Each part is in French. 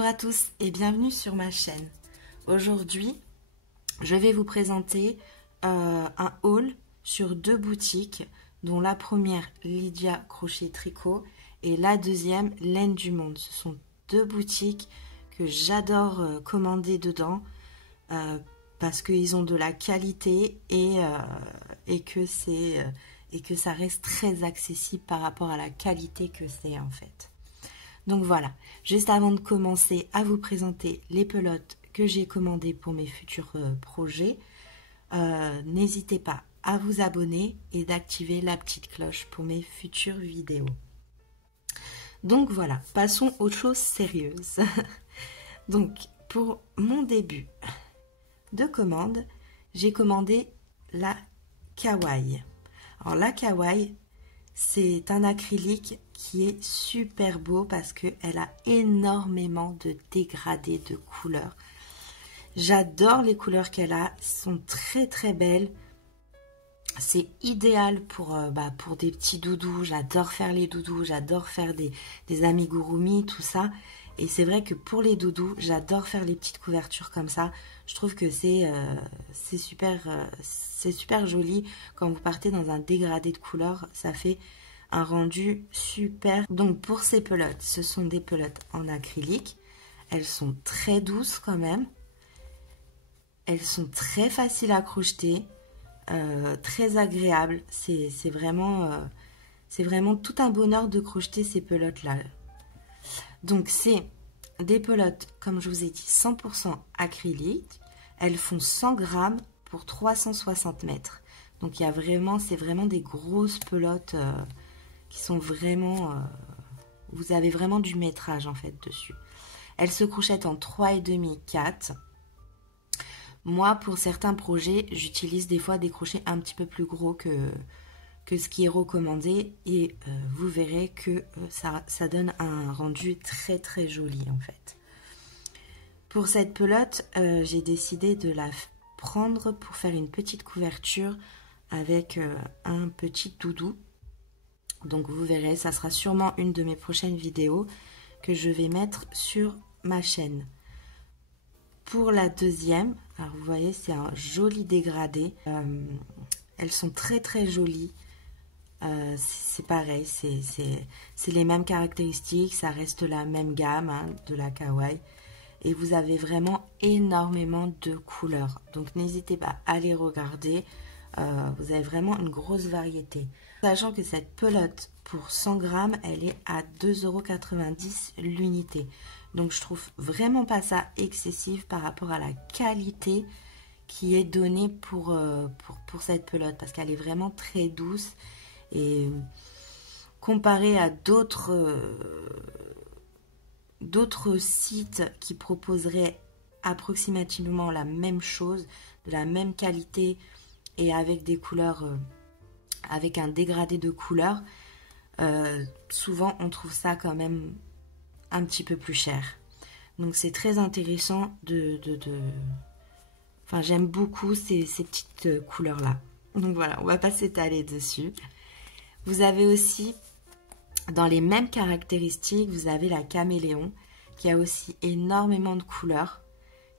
Bonjour à tous et bienvenue sur ma chaîne. Aujourd'hui, je vais vous présenter un haul sur deux boutiques, dont la première, Lydia Crochet Tricot, et la deuxième, Laine du Monde. Ce sont deux boutiques que j'adore commander dedans parce qu'ils ont de la qualité et que ça reste très accessible par rapport à la qualité que c'est en fait. Donc voilà, juste avant de commencer à vous présenter les pelotes que j'ai commandées pour mes futurs projets, n'hésitez pas à vous abonner et d'activer la petite cloche pour mes futures vidéos. Donc voilà, passons aux choses sérieuses. Donc pour mon début de commande, j'ai commandé la Kawaii. Alors la Kawaii, c'est un acrylique qui est super beau parce qu'elle a énormément de dégradés de couleurs. J'adore les couleurs qu'elle a, elles sont très très belles. C'est idéal pour des petits doudous. J'adore faire les doudous, j'adore faire des amigurumi, tout ça. Et c'est vrai que pour les doudous, j'adore faire les petites couvertures comme ça. Je trouve que c'est super joli. Quand vous partez dans un dégradé de couleurs, ça fait un rendu super. Donc pour ces pelotes, ce sont des pelotes en acrylique. Elles sont très douces quand même. Elles sont très faciles à crocheter, très agréables. C'est vraiment tout un bonheur de crocheter ces pelotes-là. Donc c'est des pelotes, comme je vous ai dit, 100% acrylique. Elles font 100 grammes pour 360 mètres. Donc c'est vraiment des grosses pelotes qui sont vraiment... vous avez vraiment du métrage en fait dessus. Elles se crochettent en 3,5, 4. Moi, pour certains projets, j'utilise des fois des crochets un petit peu plus gros que ce qui est recommandé. Et vous verrez que ça donne un rendu très très joli en fait. Pour cette pelote, j'ai décidé de la prendre pour faire une petite couverture avec un petit doudou. Donc vous verrez, ça sera sûrement une de mes prochaines vidéos que je vais mettre sur ma chaîne. Pour la deuxième, alors vous voyez, c'est un joli dégradé. Elles sont très très jolies. C'est pareil, c'est les mêmes caractéristiques, ça reste la même gamme hein, de la Kawaii. Et vous avez vraiment énormément de couleurs. Donc n'hésitez pas à les regarder. Vous avez vraiment une grosse variété. Sachant que cette pelote pour 100 grammes, elle est à 2,90 € l'unité. Donc je trouve vraiment pas ça excessif par rapport à la qualité qui est donnée pour cette pelote. Parce qu'elle est vraiment très douce. Et comparé à d'autres sites qui proposeraient approximativement la même chose, de la même qualité et avec des couleurs, avec un dégradé de couleurs, souvent on trouve ça quand même un petit peu plus cher. Donc c'est très intéressant Enfin, j'aime beaucoup ces petites couleurs là. Donc voilà, on va pas s'étaler dessus. Vous avez aussi, dans les mêmes caractéristiques, vous avez la Caméléon, qui a aussi énormément de couleurs,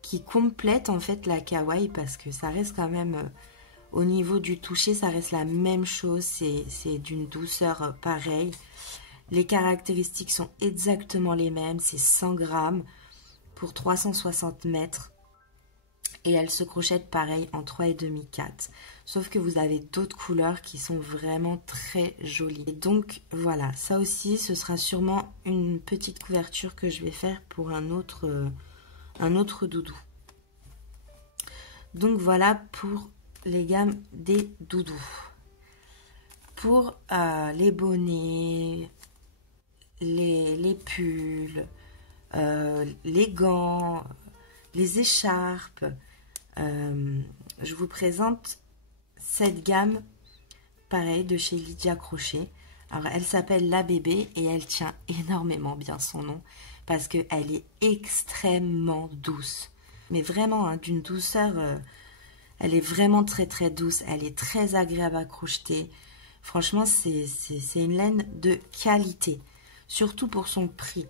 qui complète en fait la Kawaii, parce que ça reste quand même, au niveau du toucher, ça reste la même chose, c'est d'une douceur pareille. Les caractéristiques sont exactement les mêmes, c'est 100 grammes pour 360 mètres. Et elle se crochette pareil en 3,5, 4. Sauf que vous avez d'autres couleurs qui sont vraiment très jolies. Et donc voilà, ça aussi, ce sera sûrement une petite couverture que je vais faire pour un autre doudou. Donc voilà pour les gammes des doudous. Pour les bonnets, les pulls, les gants, les écharpes, je vous présente cette gamme pareil de chez Lydia Crochet. Alors elle s'appelle La Bébé et elle tient énormément bien son nom parce qu'elle est extrêmement douce, mais vraiment hein, d'une douceur, elle est vraiment très très douce, elle est très agréable à crocheter. Franchement c'est une laine de qualité, surtout pour son prix.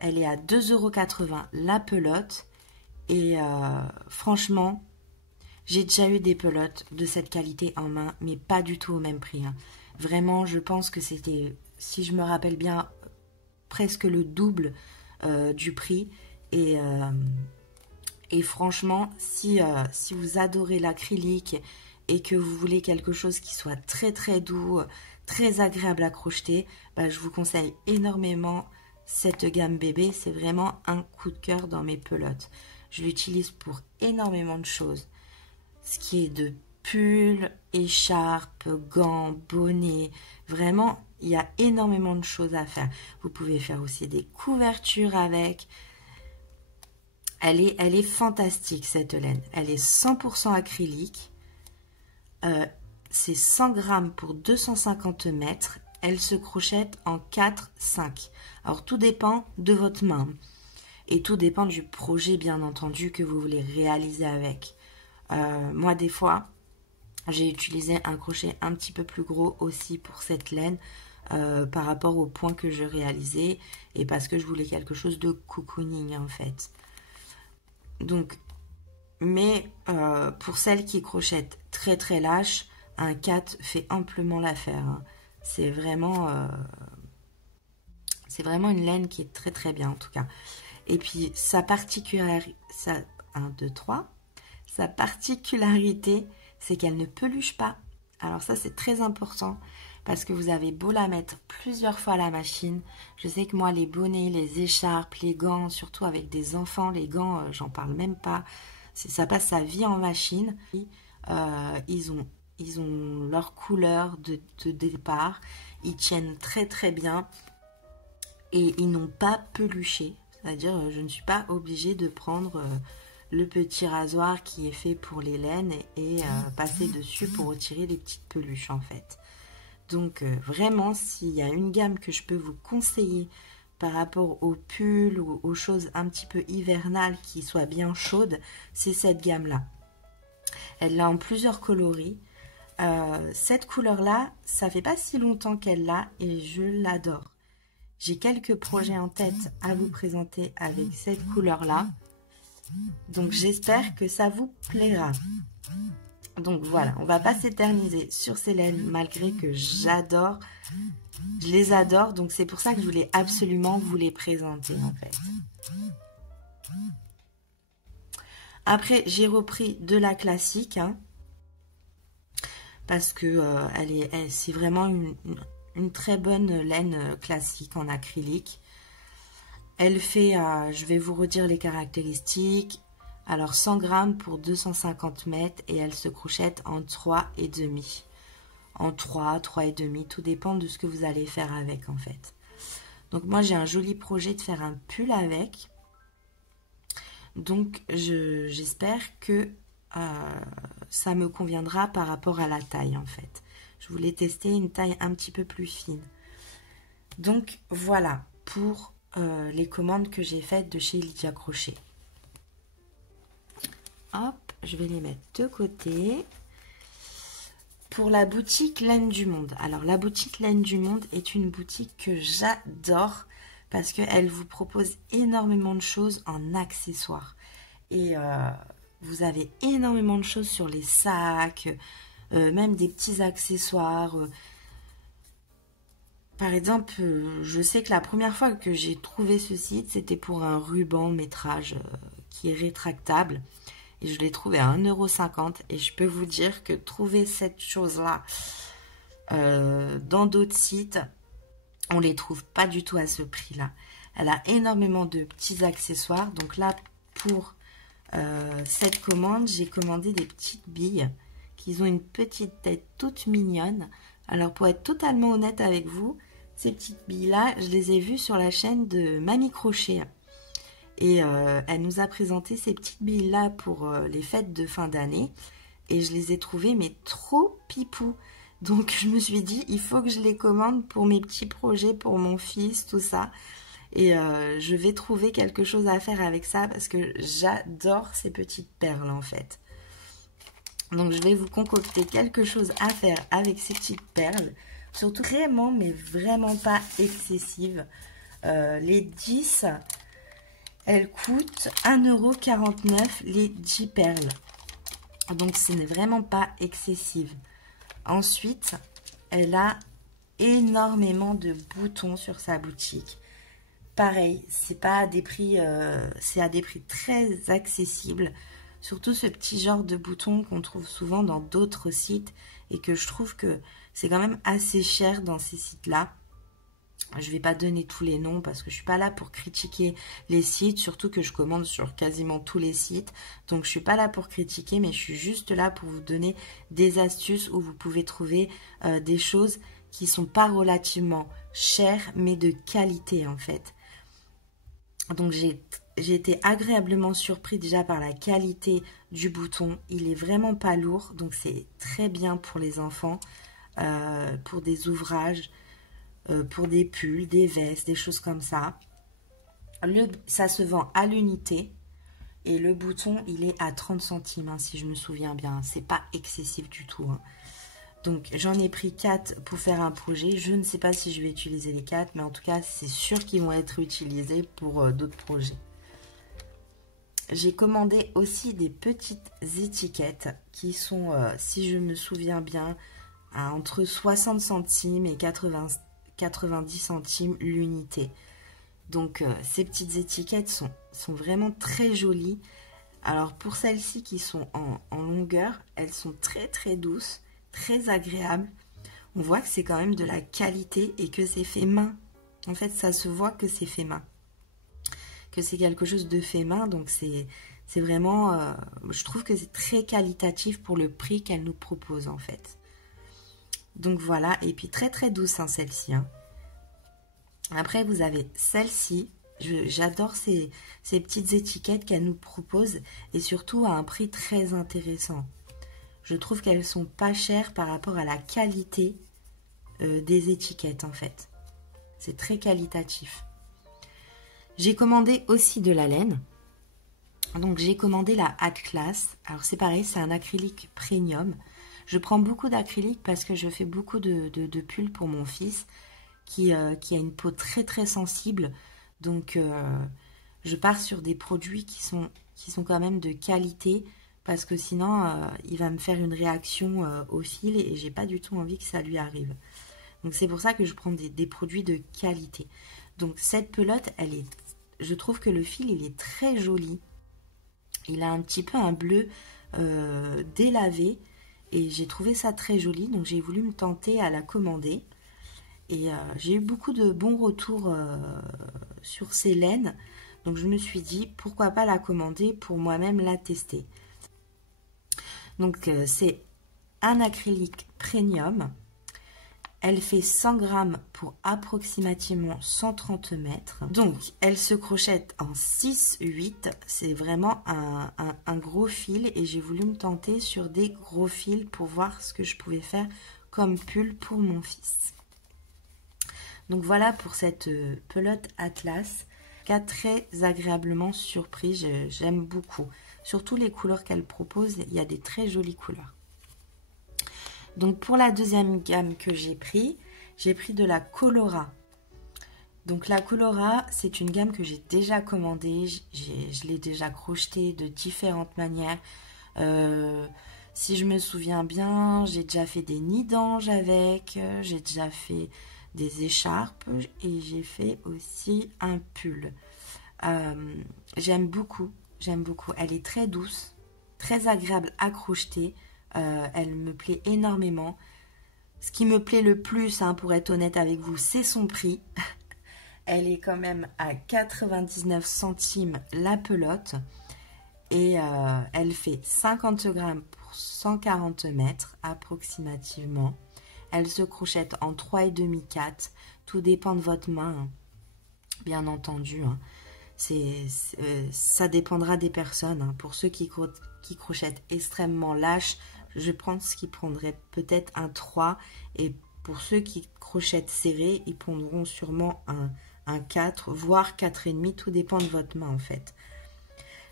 Elle est à 2,80 € la pelote. Et franchement, j'ai déjà eu des pelotes de cette qualité en main, mais pas du tout au même prix. Hein. Vraiment, je pense que c'était, si je me rappelle bien, presque le double du prix. Et franchement, si vous adorez l'acrylique et que vous voulez quelque chose qui soit très très doux, très agréable à crocheter, bah, je vous conseille énormément cette gamme bébé. C'est vraiment un coup de cœur dans mes pelotes. Je l'utilise pour énormément de choses. Ce qui est de pulls, écharpes, gants, bonnets. Vraiment, il y a énormément de choses à faire. Vous pouvez faire aussi des couvertures avec. Elle est fantastique cette laine. Elle est 100% acrylique. C'est 100 grammes pour 250 mètres. Elle se crochette en 4-5. Alors tout dépend de votre main. Et tout dépend du projet, bien entendu, que vous voulez réaliser avec. Moi, des fois, j'ai utilisé un crochet un petit peu plus gros aussi pour cette laine par rapport au point que je réalisais et parce que je voulais quelque chose de cocooning, en fait. Donc, mais pour celles qui crochettent très très lâche, un 4 fait amplement l'affaire. Hein. C'est vraiment une laine qui est très très bien en tout cas. Et puis sa particularité, sa particularité, c'est qu'elle ne peluche pas. Alors ça c'est très important parce que vous avez beau la mettre plusieurs fois à la machine. Je sais que moi les bonnets, les écharpes, les gants, surtout avec des enfants, les gants, j'en parle même pas. Ça passe sa vie en machine. Ils ont leur couleur de départ. Ils tiennent très très bien et ils n'ont pas peluché. C'est-à-dire, je ne suis pas obligée de prendre le petit rasoir qui est fait pour les laines et passer dessus pour retirer les petites peluches en fait. Donc vraiment, s'il y a une gamme que je peux vous conseiller par rapport aux pulls ou aux choses un petit peu hivernales qui soient bien chaudes, c'est cette gamme-là. Elle l'a en plusieurs coloris. Cette couleur-là, ça fait pas si longtemps qu'elle l'a et je l'adore. J'ai quelques projets en tête à vous présenter avec cette couleur-là. Donc j'espère que ça vous plaira. Donc voilà, on va pas s'éterniser sur ces laines malgré que j'adore. Je les adore, donc c'est pour ça que je voulais absolument vous les présenter en fait. Après, j'ai repris de la classique. Hein, parce que c'est vraiment une très bonne laine classique en acrylique. Elle fait, je vais vous redire les caractéristiques. Alors 100 grammes pour 250 mètres et elle se crochette en 3,5. En 3, 3,5, tout dépend de ce que vous allez faire avec en fait. Donc moi j'ai un joli projet de faire un pull avec. Donc j'espère que ça me conviendra par rapport à la taille en fait. Je voulais tester une taille un petit peu plus fine. Donc voilà pour les commandes que j'ai faites de chez Lydia Crochet. Hop, je vais les mettre de côté. Pour la boutique Laine du Monde. Alors la boutique Laine du Monde est une boutique que j'adore parce qu'elle vous propose énormément de choses en accessoires. Et vous avez énormément de choses sur les sacs, même des petits accessoires. Par exemple, je sais que la première fois que j'ai trouvé ce site, c'était pour un ruban métrage qui est rétractable. Et je l'ai trouvé à 1,50 € et je peux vous dire que trouver cette chose-là dans d'autres sites, on ne les trouve pas du tout à ce prix-là. Elle a énormément de petits accessoires. Donc là, pour cette commande, j'ai commandé des petites billes qui ont une petite tête toute mignonne. Alors pour être totalement honnête avec vous, ces petites billes-là, je les ai vues sur la chaîne de Mamie Crochet. Et elle nous a présenté ces petites billes-là pour les fêtes de fin d'année. Et je les ai trouvées mais trop pipou. Donc je me suis dit, il faut que je les commande pour mes petits projets, pour mon fils, tout ça. Et je vais trouver quelque chose à faire avec ça parce que j'adore ces petites perles en fait. Donc je vais vous concocter quelque chose à faire avec ces petites perles. Surtout vraiment, mais vraiment pas excessives. Les 10, elles coûtent 1,49 € les 10 perles. Donc, ce n'est vraiment pas excessif. Ensuite, elle a énormément de boutons sur sa boutique. Pareil, c'est pas à des prix, c'est à des prix très accessibles. Surtout ce petit genre de bouton qu'on trouve souvent dans d'autres sites et que je trouve que c'est quand même assez cher dans ces sites-là. Je vais pas donner tous les noms parce que je suis pas là pour critiquer les sites, surtout que je commande sur quasiment tous les sites. Donc je suis pas là pour critiquer, mais je suis juste là pour vous donner des astuces où vous pouvez trouver des choses qui sont pas relativement chères, mais de qualité en fait. Donc j'ai été agréablement surpris déjà par la qualité du bouton. Il est vraiment pas lourd, donc c'est très bien pour les enfants, pour des ouvrages, pour des pulls, des vestes, des choses comme ça. Ça se vend à l'unité et le bouton il est à 30 centimes hein, si je me souviens bien. C'est pas excessif du tout. Hein. Donc j'en ai pris 4 pour faire un projet. Je ne sais pas si je vais utiliser les 4, mais en tout cas c'est sûr qu'ils vont être utilisés pour d'autres projets. J'ai commandé aussi des petites étiquettes qui sont, si je me souviens bien, entre 60 centimes et 90 centimes l'unité. Donc ces petites étiquettes sont vraiment très jolies. Alors pour celles-ci qui sont en longueur, elles sont très très douces, très agréables. On voit que c'est quand même de la qualité et que c'est fait main. En fait, ça se voit que c'est fait main. Que c'est quelque chose de fait main, donc c'est vraiment, je trouve que c'est très qualitatif pour le prix qu'elle nous propose en fait. Donc voilà, et puis très très douce hein, celle-ci. Hein. Après vous avez celle-ci, j'adore ces petites étiquettes qu'elle nous propose et surtout à un prix très intéressant. Je trouve qu'elles sont pas chères par rapport à la qualité des étiquettes en fait. C'est très qualitatif. J'ai commandé aussi de la laine. Donc j'ai commandé la Atlas. Alors c'est pareil, c'est un acrylique premium. Je prends beaucoup d'acrylique parce que je fais beaucoup de pulls pour mon fils qui a une peau très très sensible. Donc je pars sur des produits qui sont quand même de qualité parce que sinon il va me faire une réaction au fil et j'ai pas du tout envie que ça lui arrive. Donc c'est pour ça que je prends des produits de qualité. Donc cette pelote, je trouve que le fil il est très joli. Il a un petit peu un bleu délavé et j'ai trouvé ça très joli. Donc j'ai voulu me tenter à la commander. Et j'ai eu beaucoup de bons retours sur ces laines. Donc je me suis dit pourquoi pas la commander pour moi-même la tester. Donc c'est un acrylique premium. Elle fait 100 grammes pour approximativement 130 mètres. Donc, elle se crochette en 6-8. C'est vraiment un gros fil et j'ai voulu me tenter sur des gros fils pour voir ce que je pouvais faire comme pull pour mon fils. Donc, voilà pour cette pelote Atlas qui a très agréablement surpris. J'aime beaucoup. Surtout les couleurs qu'elle propose, il y a des très jolies couleurs. Donc pour la deuxième gamme que j'ai pris de la Colora. Donc la Colora, c'est une gamme que j'ai déjà commandée, je l'ai déjà crochetée de différentes manières. Si je me souviens bien, j'ai déjà fait des nids d'ange avec, j'ai déjà fait des écharpes et j'ai fait aussi un pull. J'aime beaucoup, elle est très douce, très agréable à crocheter. Elle me plaît énormément. Ce qui me plaît le plus, hein, pour être honnête avec vous, c'est son prix. Elle est quand même à 99 centimes la pelote. Et elle fait 50 grammes pour 140 mètres approximativement. Elle se crochette en 3,5-4. Tout dépend de votre main, hein, bien entendu. Hein. Ça dépendra des personnes. Hein. Pour ceux qui crochettent extrêmement lâche, je pense qu'ils prendraient peut-être un 3 et pour ceux qui crochettent serré, ils prendront sûrement un 4, voire 4,5, tout dépend de votre main en fait.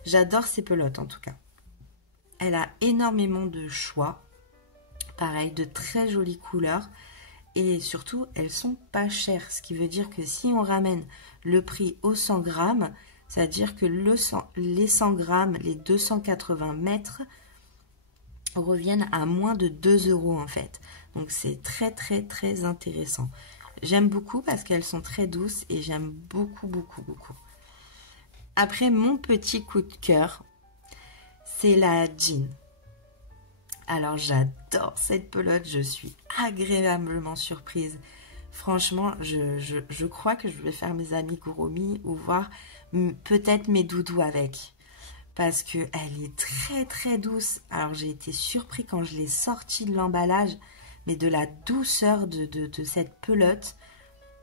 J'adore ces pelotes en tout cas. Elle a énormément de choix, pareil, de très jolies couleurs Et surtout, elles sont pas chères. Ce qui veut dire que si on ramène le prix aux 100 grammes, c'est-à-dire que les 100 grammes, les 280 mètres, reviennent à moins de 2 € en fait. Donc c'est très très très intéressant. J'aime beaucoup parce qu'elles sont très douces et j'aime beaucoup beaucoup beaucoup. Après, mon petit coup de cœur, c'est la jean. Alors j'adore cette pelote, je suis agréablement surprise. Franchement, je crois que je vais faire mes amigurumis ou voir peut-être mes doudous avec. Parce qu'elle est très très douce. Alors j'ai été surpris quand je l'ai sortie de l'emballage, mais de la douceur de cette pelote.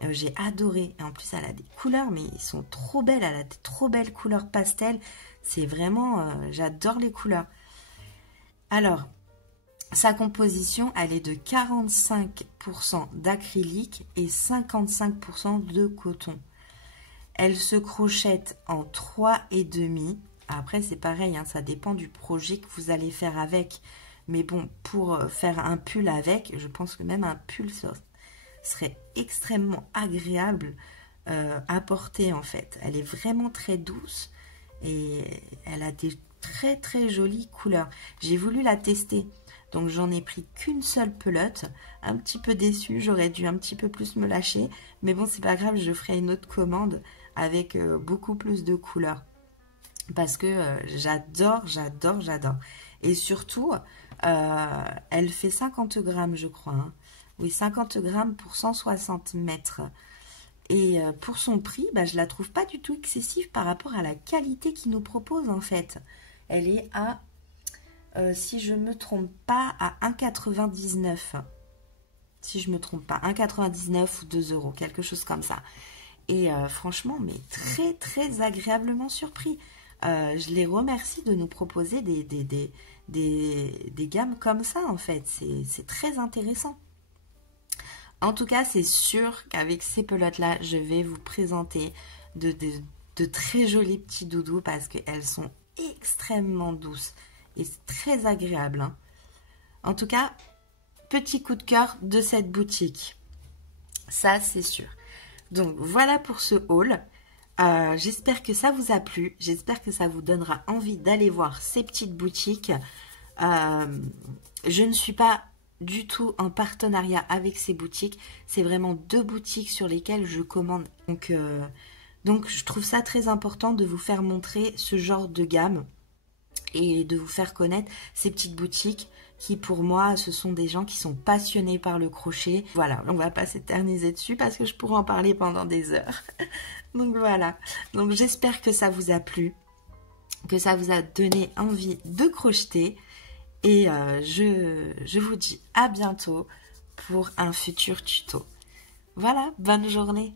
J'ai adoré. Et en plus, elle a des couleurs, mais ils sont trop belles. Elle a des trop belles couleurs pastel. C'est vraiment... j'adore les couleurs. Alors, sa composition, elle est de 45% d'acrylique et 55% de coton. Elle se crochette en 3,5. Après, c'est pareil, hein, ça dépend du projet que vous allez faire avec. Mais bon, pour faire un pull avec, je pense que même un pull serait extrêmement agréable à porter en fait. Elle est vraiment très douce et elle a des très très jolies couleurs. J'ai voulu la tester, donc j'en ai pris qu'une seule pelote. Un petit peu déçue, j'aurais dû un petit peu plus me lâcher. Mais bon, c'est pas grave, je ferai une autre commande avec beaucoup plus de couleurs. Parce que j'adore. Et surtout, elle fait 50 grammes, je crois. Hein. Oui, 50 grammes pour 160 mètres. Et pour son prix, bah, je la trouve pas du tout excessive par rapport à la qualité qu'il nous propose, en fait. Elle est à, si je me trompe pas, à 1,99. Si je me trompe pas, 1,99 ou 2 €, quelque chose comme ça. Et franchement, mais très, très agréablement surpris. Je les remercie de nous proposer des gammes comme ça, en fait. C'est très intéressant. En tout cas, c'est sûr qu'avec ces pelotes-là, je vais vous présenter de très jolis petits doudous parce qu'elles sont extrêmement douces et très agréables. Hein. En tout cas, petit coup de cœur de cette boutique. Ça, c'est sûr. Donc, voilà pour ce haul. J'espère que ça vous a plu. J'espère que ça vous donnera envie d'aller voir ces petites boutiques. Je ne suis pas du tout en partenariat avec ces boutiques. C'est vraiment 2 boutiques sur lesquelles je commande. Donc, je trouve ça très important de vous faire montrer ce genre de gamme et de vous faire connaître ces petites boutiques qui, pour moi, ce sont des gens qui sont passionnés par le crochet. Voilà, on va pas s'éterniser dessus parce que je pourrais en parler pendant des heures. Donc voilà, donc j'espère que ça vous a plu, que ça vous a donné envie de crocheter. Et je vous dis à bientôt pour un futur tuto. Voilà, bonne journée.